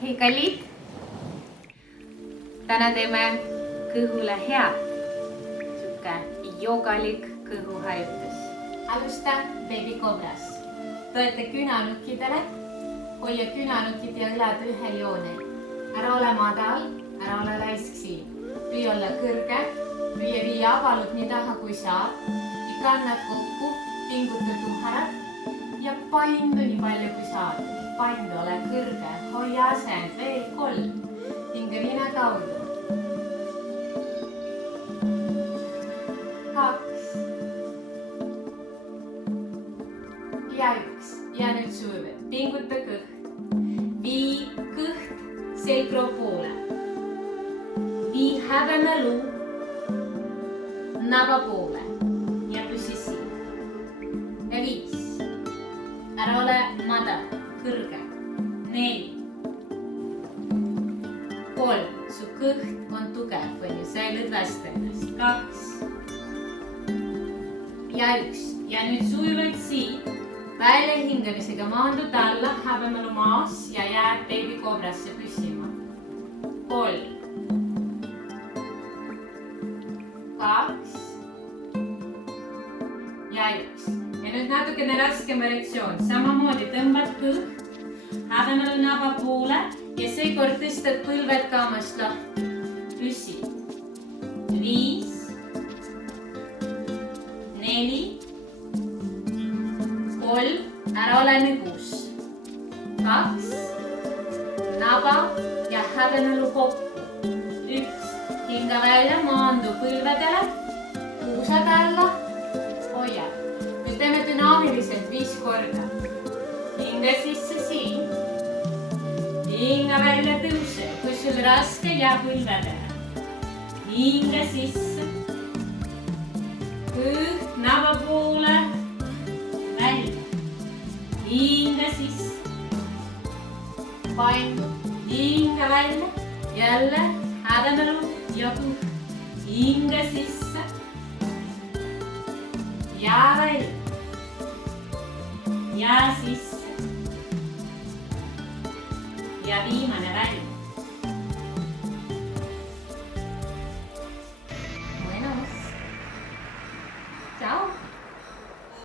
hei kallid, täna teeme kõhule head, siuke joogalik kõhuharjutus. Alusta Baby Cobras. Toeta küünarnukkidele, hoia küünarnukid ja õlad ühel joonel. Ära ole madal, ära ole laisk siin. Püüa olla kõrge, püüa viia avalud nii taha kui saab. Kannad kokku, pinguta tuharad ja paindu nii palju kui saad. Paindu, ole kõrge, hoia asend, veel 3. Hinga nina kaudu. 2. Ja 1. Ja nüüd suuve. Pinguta kõht. Vii kõht selgroo poole. Vii häbemeluu naba poole. Ja püsi siin. Ja 5. Ära ole madal, kõrge. 4. 3. Su kõht on tugev, sa ei lõdvesta ennast. 2. Ja 1. Ja nüüd sujuvalt siit välja hingamisega maandud alla, häbemelu maas ja jääd Baby Cobrasse püsima. 3. 2. Ja 1. Ja nüüd natukene raskem variatsioon. Samamoodi tõmbad kõht, häbemelu naba poole ja seekord tõstad põlved kaamast lahti. Püsi. 5. 4. 3. Ära ole nõgus. 2. Naba ja häbemelu kokku. 1. Hinga välja, maandu põlvedele. Kuusad alla. Hoia. Nüüd teeme dünaamiliselt 5 korda. Hinga sisse siin. Hinga välja tõuse, kui sul raske jää põlvedele. Hinga sisse. Kõht naba poole. Välja. Hinga sisse. Paindu. Hinga välja. Jälle häbemelu ja kõht. Hinga sisse. Ja välja. Ja sisse. Ja viimane välja.